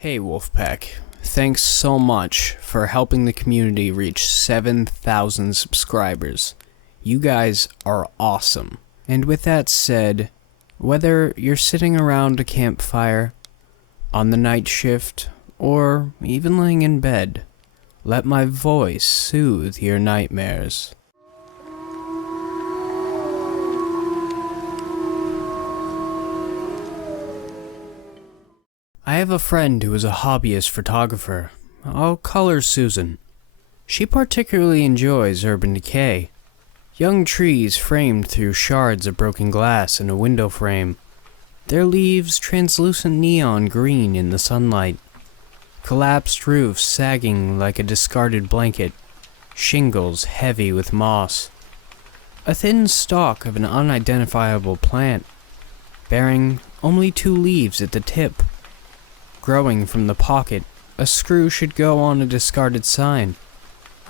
Hey Wolfpack, thanks so much for helping the community reach 7,000 subscribers. You guys are awesome. And with that said, whether you're sitting around a campfire, on the night shift, or even laying in bed, let my voice soothe your nightmares. I have a friend who is a hobbyist photographer. I'll call her Susan. She particularly enjoys urban decay. Young trees framed through shards of broken glass in a window frame. Their leaves translucent neon green in the sunlight. Collapsed roofs sagging like a discarded blanket. Shingles heavy with moss. A thin stalk of an unidentifiable plant, bearing only 2 leaves at the tip. Growing from the pocket, a screw should go on a discarded sign.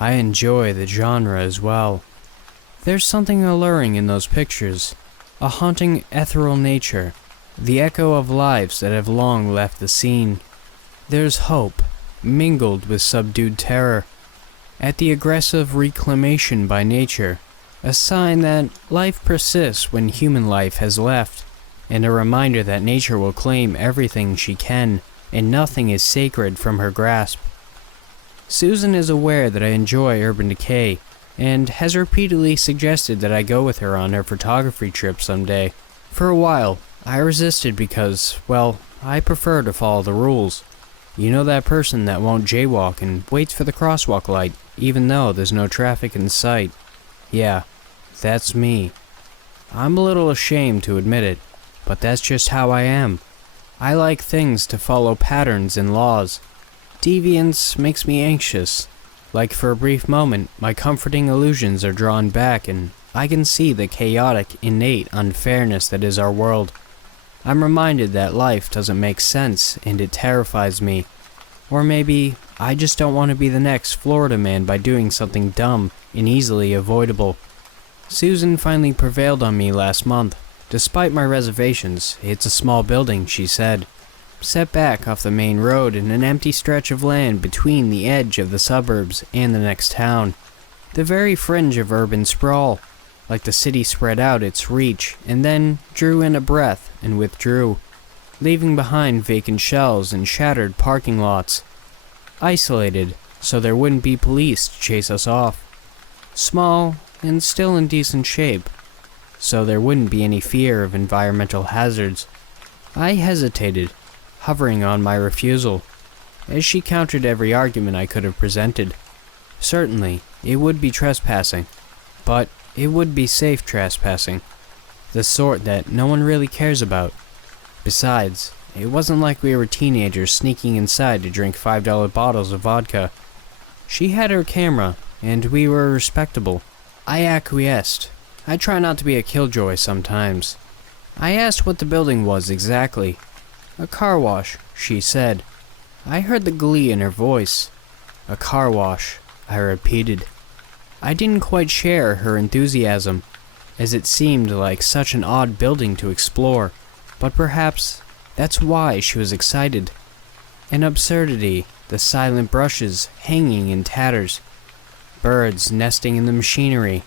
I enjoy the genre as well. There's something alluring in those pictures, a haunting ethereal nature, the echo of lives that have long left the scene. There's hope, mingled with subdued terror, at the aggressive reclamation by nature, a sign that life persists when human life has left, and a reminder that nature will claim everything she can, and nothing is sacred from her grasp. Susan is aware that I enjoy urban decay, and has repeatedly suggested that I go with her on her photography trip someday. For a while, I resisted because, well, I prefer to follow the rules. You know that person that won't jaywalk and waits for the crosswalk light, even though there's no traffic in sight. Yeah, that's me. I'm a little ashamed to admit it, but that's just how I am. I like things to follow patterns and laws. Deviance makes me anxious. Like for a brief moment, my comforting illusions are drawn back and I can see the chaotic, innate unfairness that is our world. I'm reminded that life doesn't make sense and it terrifies me. Or maybe I just don't want to be the next Florida man by doing something dumb and easily avoidable. Susan finally prevailed on me last month. Despite my reservations, it's a small building, she said, set back off the main road in an empty stretch of land between the edge of the suburbs and the next town, the very fringe of urban sprawl, like the city spread out its reach and then drew in a breath and withdrew, leaving behind vacant shells and shattered parking lots, isolated so there wouldn't be police to chase us off, small and still in decent shape, so there wouldn't be any fear of environmental hazards. I hesitated, hovering on my refusal, as she countered every argument I could have presented. Certainly, it would be trespassing, but it would be safe trespassing, the sort that no one really cares about. Besides, it wasn't like we were teenagers sneaking inside to drink $5 bottles of vodka. She had her camera, and we were respectable. I acquiesced. I try not to be a killjoy sometimes. I asked what the building was exactly. A car wash, she said. I heard the glee in her voice. A car wash, I repeated. I didn't quite share her enthusiasm, as it seemed like such an odd building to explore, but perhaps that's why she was excited. An absurdity, the silent brushes hanging in tatters, birds nesting in the machinery,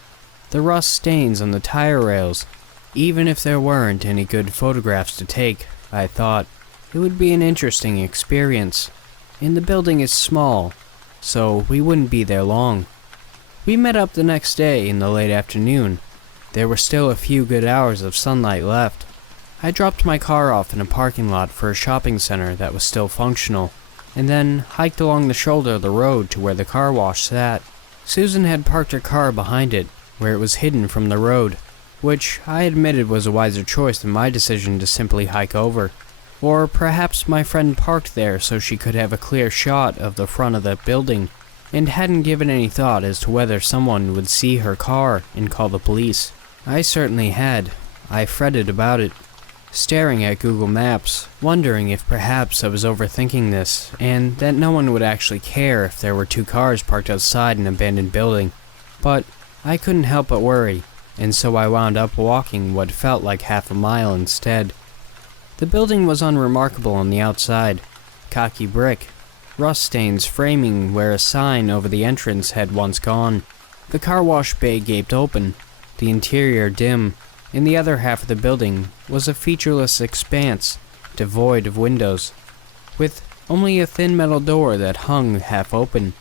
the rust stains on the tire rails. Even if there weren't any good photographs to take, I thought, it would be an interesting experience. And the building is small, so we wouldn't be there long. We met up the next day in the late afternoon. There were still a few good hours of sunlight left. I dropped my car off in a parking lot for a shopping center that was still functional, and then hiked along the shoulder of the road to where the car wash sat. Susan had parked her car behind it, where it was hidden from the road, which I admitted was a wiser choice than my decision to simply hike over. Or perhaps my friend parked there so she could have a clear shot of the front of the building, and hadn't given any thought as to whether someone would see her car and call the police. I certainly had. I fretted about it, staring at Google Maps, wondering if perhaps I was overthinking this, and that no one would actually care if there were 2 cars parked outside an abandoned building. But I couldn't help but worry, and so I wound up walking what felt like half a mile instead. The building was unremarkable on the outside, khaki brick, rust stains framing where a sign over the entrance had once gone. The car wash bay gaped open, the interior dim. In the other half of the building was a featureless expanse, devoid of windows, with only a thin metal door that hung half open.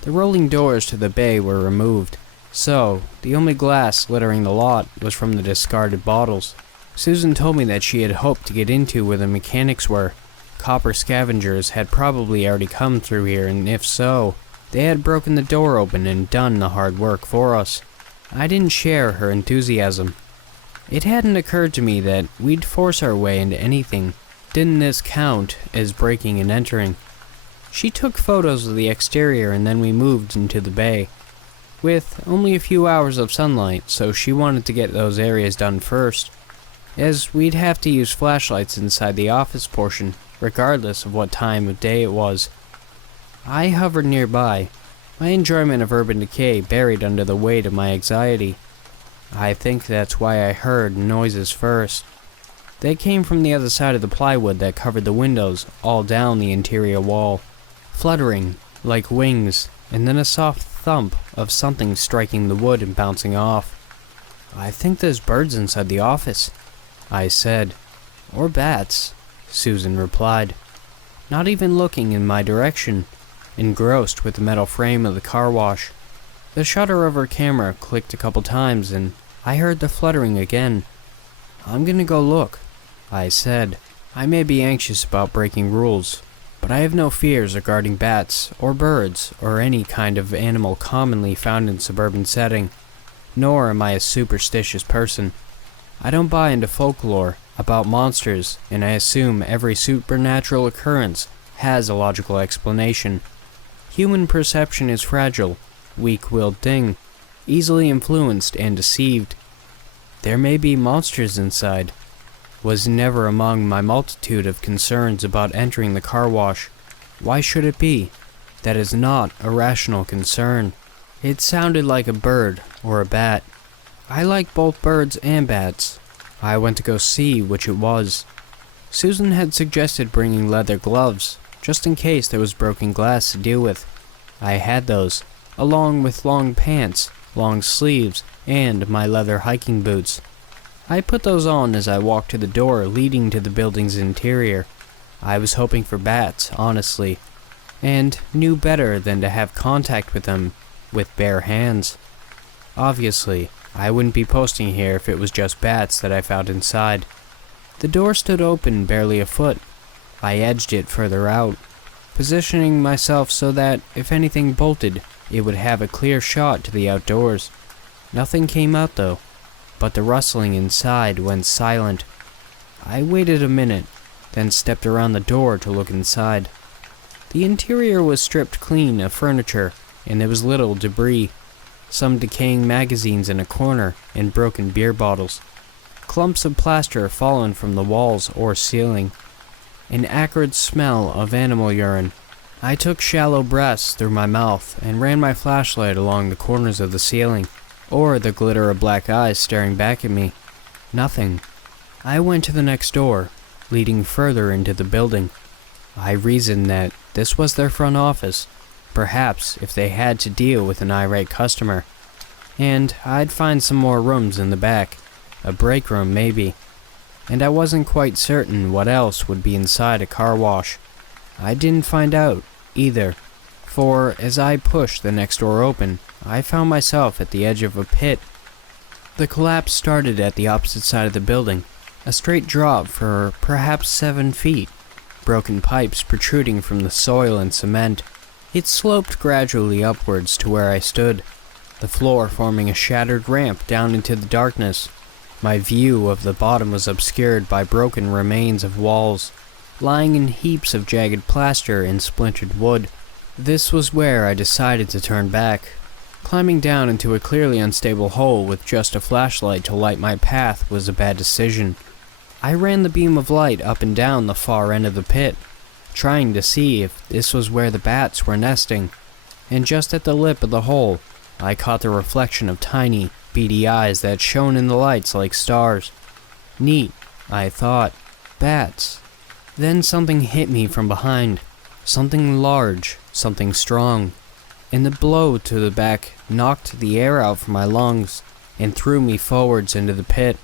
The rolling doors to the bay were removed, so the only glass littering the lot was from the discarded bottles. Susan told me that she had hoped to get into where the mechanics were. Copper scavengers had probably already come through here, and if so, they had broken the door open and done the hard work for us. I didn't share her enthusiasm. It hadn't occurred to me that we'd force our way into anything. Didn't this count as breaking and entering? She took photos of the exterior and then we moved into the bay. With only a few hours of sunlight, so she wanted to get those areas done first, as we'd have to use flashlights inside the office portion, regardless of what time of day it was. I hovered nearby, my enjoyment of urban decay buried under the weight of my anxiety. I think that's why I heard noises first. They came from the other side of the plywood that covered the windows all down the interior wall, fluttering like wings, and then a soft thump of something striking the wood and bouncing off. "I think there's birds inside the office," I said. "Or bats," Susan replied, not even looking in my direction, engrossed with the metal frame of the car wash. The shutter of her camera clicked a couple times and I heard the fluttering again. "I'm gonna go look," I said. I may be anxious about breaking rules, but I have no fears regarding bats or birds or any kind of animal commonly found in suburban setting. Nor am I a superstitious person. I don't buy into folklore about monsters, and I assume every supernatural occurrence has a logical explanation. Human perception is fragile, weak-willed thing, easily influenced and deceived. There may be monsters inside was never among my multitude of concerns about entering the car wash. Why should it be? That is not a rational concern. It sounded like a bird or a bat. I like both birds and bats. I went to go see which it was. Susan had suggested bringing leather gloves, just in case there was broken glass to deal with. I had those, along with long pants, long sleeves, and my leather hiking boots. I put those on as I walked to the door leading to the building's interior. I was hoping for bats, honestly, and knew better than to have contact with them with bare hands. Obviously, I wouldn't be posting here if it was just bats that I found inside. The door stood open barely a foot. I edged it further out, positioning myself so that, if anything bolted, it would have a clear shot to the outdoors. Nothing came out though, but the rustling inside went silent. I waited a minute, then stepped around the door to look inside. The interior was stripped clean of furniture, and there was little debris. Some decaying magazines in a corner, and broken beer bottles. Clumps of plaster fallen from the walls or ceiling. An acrid smell of animal urine. I took shallow breaths through my mouth and ran my flashlight along the corners of the ceiling, or the glitter of black eyes staring back at me. Nothing. I went to the next door, leading further into the building. I reasoned that this was their front office, perhaps if they had to deal with an irate customer. And I'd find some more rooms in the back, a break room maybe. And I wasn't quite certain what else would be inside a car wash. I didn't find out, either, for as I pushed the next door open, I found myself at the edge of a pit. The collapse started at the opposite side of the building, a straight drop for perhaps 7 feet, broken pipes protruding from the soil and cement. It sloped gradually upwards to where I stood, the floor forming a shattered ramp down into the darkness. My view of the bottom was obscured by broken remains of walls, lying in heaps of jagged plaster and splintered wood. This was where I decided to turn back. Climbing down into a clearly unstable hole with just a flashlight to light my path was a bad decision. I ran the beam of light up and down the far end of the pit, trying to see if this was where the bats were nesting, and just at the lip of the hole, I caught the reflection of tiny, beady eyes that shone in the lights like stars. Neat, I thought. Bats. Then something hit me from behind. Something large, something strong, and the blow to the back knocked the air out from my lungs and threw me forwards into the pit.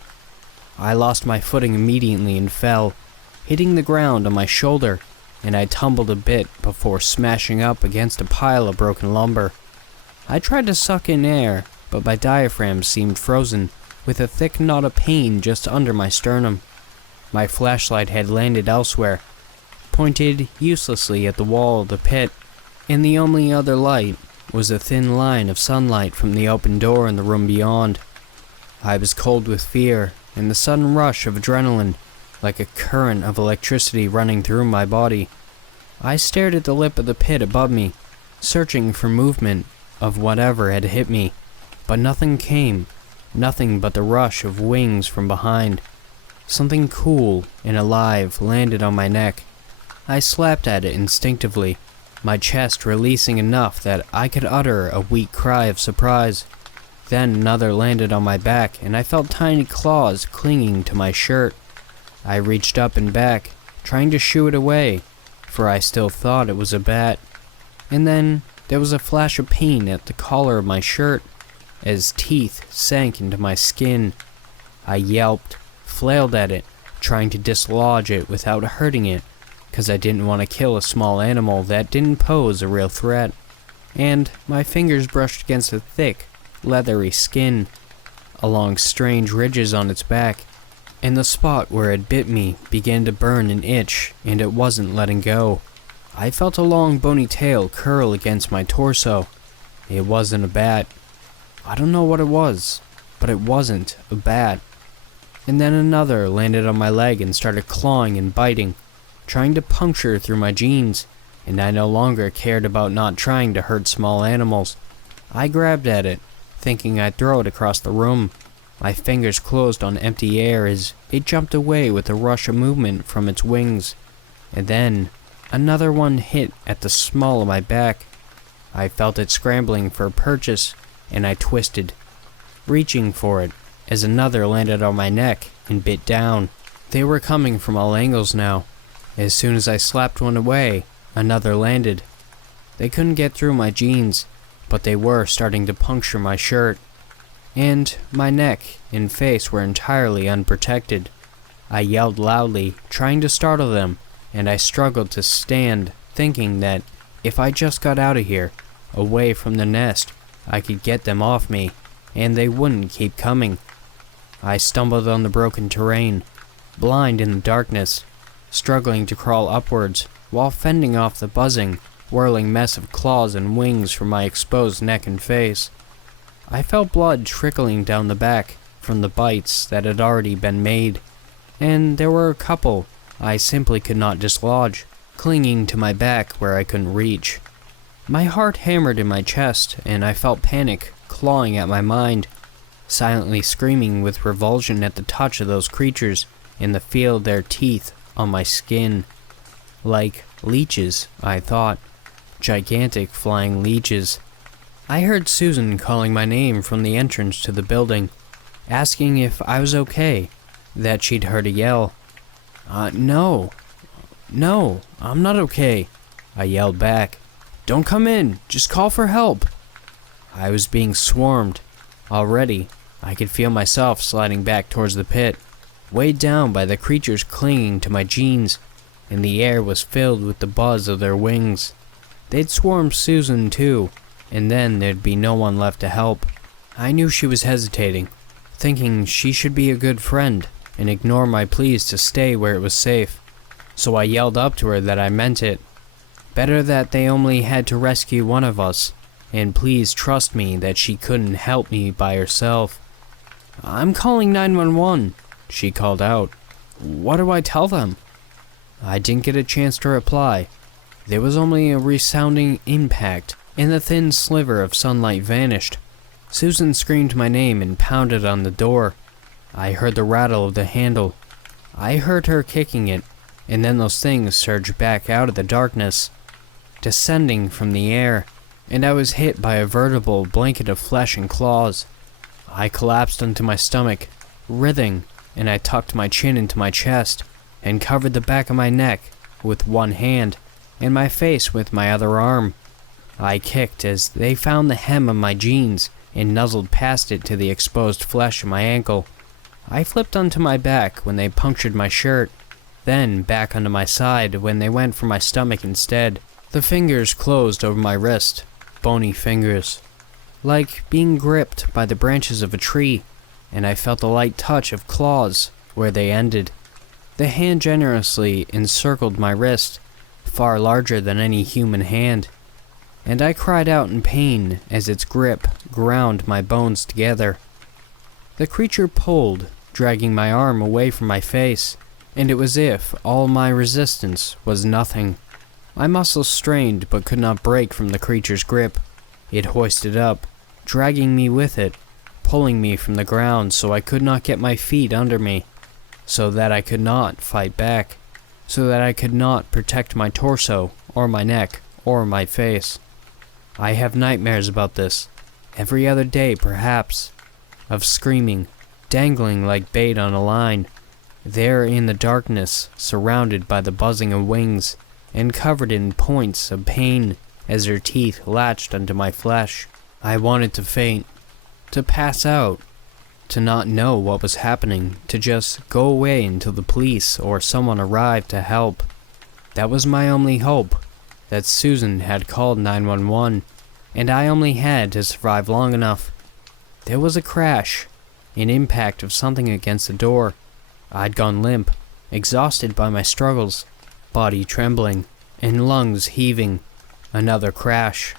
I lost my footing immediately and fell, hitting the ground on my shoulder, and I tumbled a bit before smashing up against a pile of broken lumber. I tried to suck in air, but my diaphragm seemed frozen, with a thick knot of pain just under my sternum. My flashlight had landed elsewhere, pointed uselessly at the wall of the pit, and the only other light was a thin line of sunlight from the open door in the room beyond. I was cold with fear and the sudden rush of adrenaline, like a current of electricity running through my body. I stared at the lip of the pit above me, searching for movement of whatever had hit me, but nothing came, nothing but the rush of wings from behind. Something cool and alive landed on my neck. I slapped at it instinctively, my chest releasing enough that I could utter a weak cry of surprise. Then another landed on my back, and I felt tiny claws clinging to my shirt. I reached up and back, trying to shoo it away, for I still thought it was a bat. And then there was a flash of pain at the collar of my shirt, as teeth sank into my skin. I yelped, flailed at it, trying to dislodge it without hurting it, because I didn't want to kill a small animal that didn't pose a real threat. And my fingers brushed against the thick, leathery skin, along strange ridges on its back, and the spot where it bit me began to burn and itch, and it wasn't letting go. I felt a long bony tail curl against my torso. It wasn't a bat. I don't know what it was, but it wasn't a bat. And then another landed on my leg and started clawing and biting, trying to puncture through my jeans, and I no longer cared about not trying to hurt small animals. I grabbed at it, thinking I'd throw it across the room. My fingers closed on empty air as it jumped away with a rush of movement from its wings. And then another one hit at the small of my back. I felt it scrambling for a purchase, and I twisted, reaching for it, as another landed on my neck and bit down. They were coming from all angles now. As soon as I slapped one away, another landed. They couldn't get through my jeans, but they were starting to puncture my shirt, and my neck and face were entirely unprotected. I yelled loudly, trying to startle them, and I struggled to stand, thinking that if I just got out of here, away from the nest, I could get them off me, and they wouldn't keep coming. I stumbled on the broken terrain, blind in the darkness, struggling to crawl upwards, while fending off the buzzing, whirling mess of claws and wings from my exposed neck and face. I felt blood trickling down the back from the bites that had already been made, and there were a couple I simply could not dislodge, clinging to my back where I couldn't reach. My heart hammered in my chest, and I felt panic clawing at my mind, silently screaming with revulsion at the touch of those creatures and the feel of their teeth on my skin. Like leeches, I thought. Gigantic flying leeches. I heard Susan calling my name from the entrance to the building, asking if I was okay, that she'd heard a yell. No, I'm not okay, I yelled back. Don't come in, just call for help. I was being swarmed. Already, I could feel myself sliding back towards the pit, weighed down by the creatures clinging to my jeans, and the air was filled with the buzz of their wings. They'd swarm Susan too, and then there'd be no one left to help. I knew she was hesitating, thinking she should be a good friend and ignore my pleas to stay where it was safe. So I yelled up to her that I meant it. Better that they only had to rescue one of us, and please trust me that she couldn't help me by herself. I'm calling 911, she called out. What do I tell them? I didn't get a chance to reply. There was only a resounding impact, and the thin sliver of sunlight vanished. Susan screamed my name and pounded on the door. I heard the rattle of the handle. I heard her kicking it, and then those things surged back out of the darkness, descending from the air, and I was hit by a veritable blanket of flesh and claws. I collapsed onto my stomach, writhing, and I tucked my chin into my chest and covered the back of my neck with one hand, and my face with my other arm. I kicked as they found the hem of my jeans and nuzzled past it to the exposed flesh of my ankle. I flipped onto my back when they punctured my shirt, then back onto my side when they went for my stomach instead. The fingers closed over my wrist, bony fingers, like being gripped by the branches of a tree, and I felt a light touch of claws where they ended. The hand generously encircled my wrist, far larger than any human hand, and I cried out in pain as its grip ground my bones together. The creature pulled, dragging my arm away from my face, and it was as if all my resistance was nothing. My muscles strained but could not break from the creature's grip. It hoisted up, dragging me with it, pulling me from the ground so I could not get my feet under me, so that I could not fight back, so that I could not protect my torso, or my neck, or my face. I have nightmares about this, every other day perhaps, of screaming, dangling like bait on a line, there in the darkness, surrounded by the buzzing of wings, and covered in points of pain as their teeth latched onto my flesh. I wanted to faint, to pass out, to not know what was happening, to just go away until the police or someone arrived to help. That was my only hope, that Susan had called 911, and I only had to survive long enough. There was a crash, an impact of something against the door. I'd gone limp, exhausted by my struggles, body trembling, and lungs heaving. Another crash,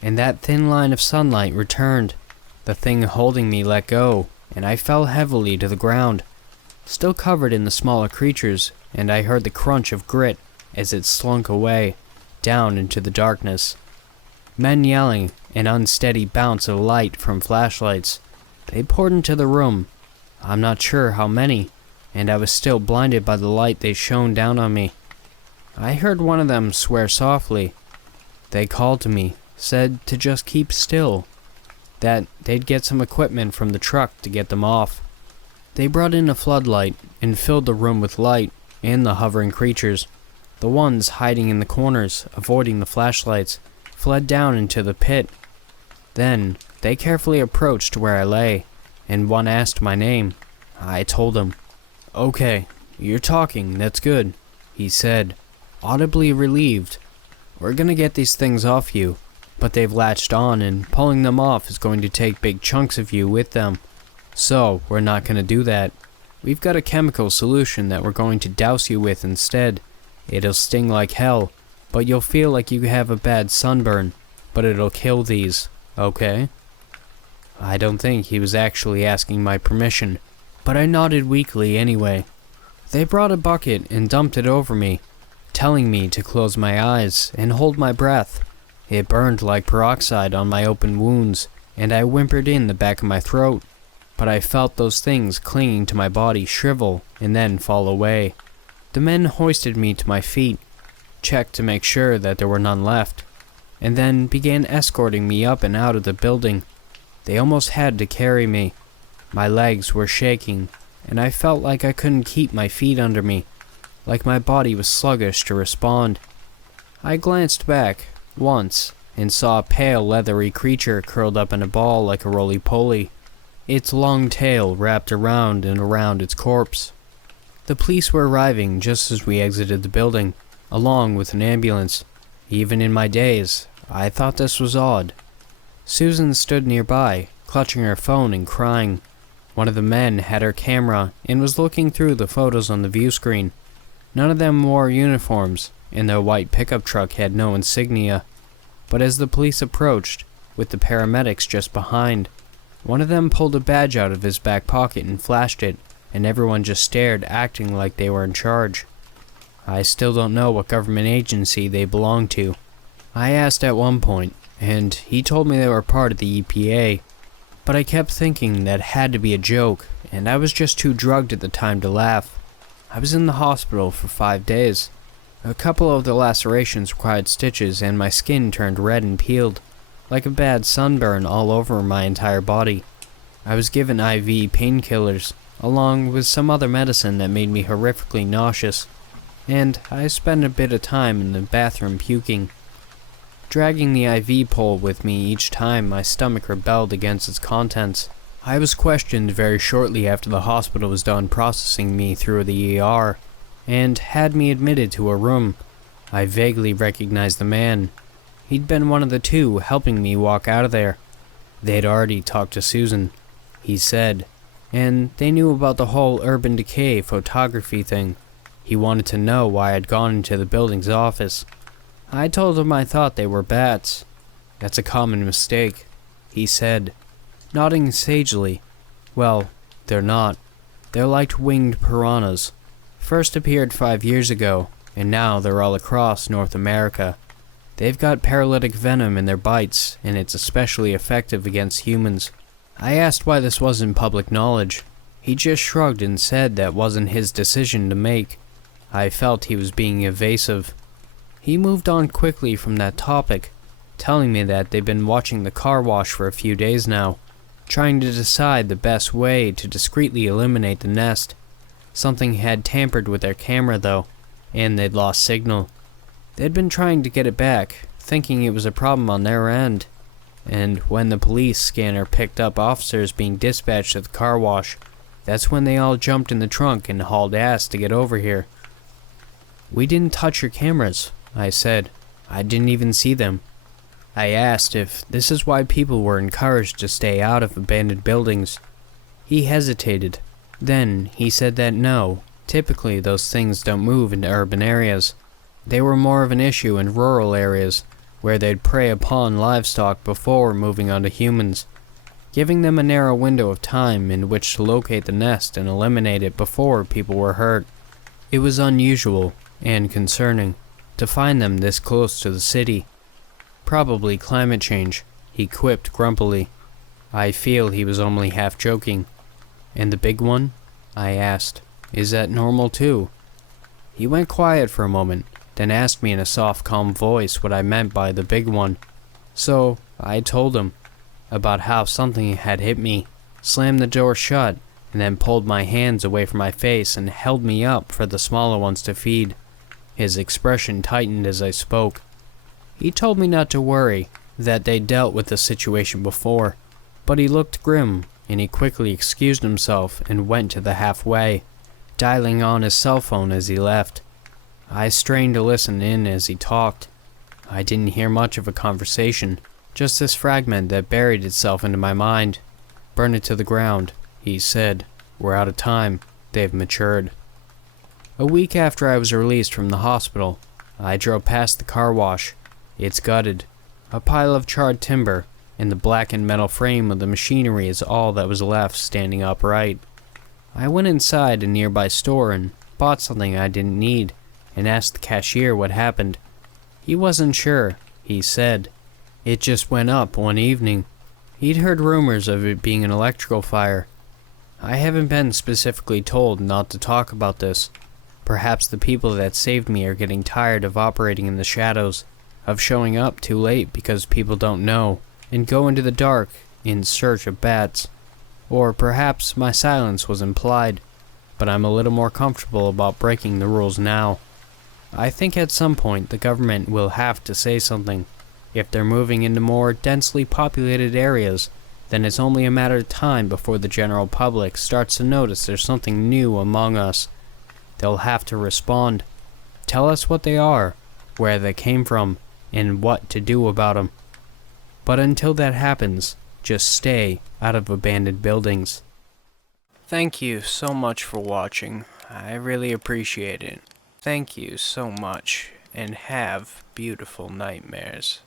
and that thin line of sunlight returned. The thing holding me let go, and I fell heavily to the ground, still covered in the smaller creatures, and I heard the crunch of grit as it slunk away, down into the darkness. Men yelling, an unsteady bounce of light from flashlights. They poured into the room. I'm not sure how many, and I was still blinded by the light they shone down on me. I heard one of them swear softly. They called to me, said to just keep still, that they'd get some equipment from the truck to get them off. They brought in a floodlight and filled the room with light and the hovering creatures. The ones hiding in the corners, avoiding the flashlights, fled down into the pit. Then they carefully approached where I lay, and one asked my name. I told him. "Okay, you're talking, that's good," he said, audibly relieved. "We're gonna get these things off you, but they've latched on, and pulling them off is going to take big chunks of you with them. So, we're not gonna do that. We've got a chemical solution that we're going to douse you with instead. It'll sting like hell, but you'll feel like you have a bad sunburn, but it'll kill these, okay?" I don't think he was actually asking my permission, but I nodded weakly anyway. They brought a bucket and dumped it over me, telling me to close my eyes and hold my breath. It burned like peroxide on my open wounds, and I whimpered in the back of my throat, but I felt those things clinging to my body shrivel and then fall away. The men hoisted me to my feet, checked to make sure that there were none left, and then began escorting me up and out of the building. They almost had to carry me. My legs were shaking, and I felt like I couldn't keep my feet under me, like my body was sluggish to respond. I glanced back, once, and saw a pale leathery creature curled up in a ball like a roly-poly, its long tail wrapped around and around its corpse. The police were arriving just as we exited the building, along with an ambulance. Even in my daze, I thought this was odd. Susan stood nearby, clutching her phone and crying. One of the men had her camera and was looking through the photos on the view screen. None of them wore uniforms, and their white pickup truck had no insignia. But as the police approached, with the paramedics just behind, one of them pulled a badge out of his back pocket and flashed it, and everyone just stared, acting like they were in charge. I still don't know what government agency they belong to. I asked at one point, and he told me they were part of the EPA, but I kept thinking that had to be a joke, and I was just too drugged at the time to laugh. I was in the hospital for 5 days. A couple of the lacerations required stitches, and my skin turned red and peeled, like a bad sunburn all over my entire body. I was given IV painkillers, along with some other medicine that made me horrifically nauseous. and I spent a bit of time in the bathroom puking. Dragging the IV pole with me each time my stomach rebelled against its contents. I was questioned very shortly after the hospital was done processing me through the ER, and had me admitted to a room. I vaguely recognized the man. He'd been one of the two helping me walk out of there. They'd already talked to Susan, he said, and they knew about the whole urban decay photography thing. He wanted to know why I'd gone into the building's office. I told him I thought they were bats. That's a common mistake, he said, nodding sagely. Well, they're not. They're like winged piranhas. First appeared 5 years ago, and now they're all across North America. They've got paralytic venom in their bites, and it's especially effective against humans. I asked why this wasn't public knowledge. He just shrugged and said that wasn't his decision to make. I felt he was being evasive. He moved on quickly from that topic, telling me that they've been watching the car wash for a few days now, trying to decide the best way to discreetly eliminate the nest. Something had tampered with their camera though, and they'd lost signal. They'd been trying to get it back, thinking it was a problem on their end. And when the police scanner picked up officers being dispatched to the car wash, that's when they all jumped in the trunk and hauled ass to get over here. We didn't touch your cameras, I said. I didn't even see them. I asked if this is why people were encouraged to stay out of abandoned buildings. He hesitated. Then he said that no, typically those things don't move into urban areas. They were more of an issue in rural areas, where they'd prey upon livestock before moving on to humans, giving them a narrow window of time in which to locate the nest and eliminate it before people were hurt. It was unusual and concerning to find them this close to the city. Probably climate change, he quipped grumpily. I feel he was only half joking. And the big one? I asked. Is that normal too? He went quiet for a moment, then asked me in a soft, calm voice what I meant by the big one. So I told him about how something had hit me, slammed the door shut, and then pulled my hands away from my face and held me up for the smaller ones to feed. His expression tightened as I spoke. He told me not to worry, that they'd dealt with the situation before, but he looked grim, and he quickly excused himself and went to the halfway, dialing on his cell phone as he left. I strained to listen in as he talked. I didn't hear much of a conversation, just this fragment that buried itself into my mind. Burn it to the ground, he said. We're out of time. They've matured. A week after I was released from the hospital, I drove past the car wash. It's gutted. A pile of charred timber, and the blackened metal frame of the machinery is all that was left standing upright. I went inside a nearby store and bought something I didn't need, and asked the cashier what happened. He wasn't sure, he said. It just went up one evening. He'd heard rumors of it being an electrical fire. I haven't been specifically told not to talk about this. Perhaps the people that saved me are getting tired of operating in the shadows, of showing up too late because people don't know, and go into the dark in search of bats. Or perhaps my silence was implied, but I'm a little more comfortable about breaking the rules now. I think at some point the government will have to say something. If they're moving into more densely populated areas, then it's only a matter of time before the general public starts to notice there's something new among us. They'll have to respond. Tell us what they are, where they came from, and what to do about them. But until that happens, just stay out of abandoned buildings. Thank you so much for watching. I really appreciate it. Thank you so much, and have beautiful nightmares.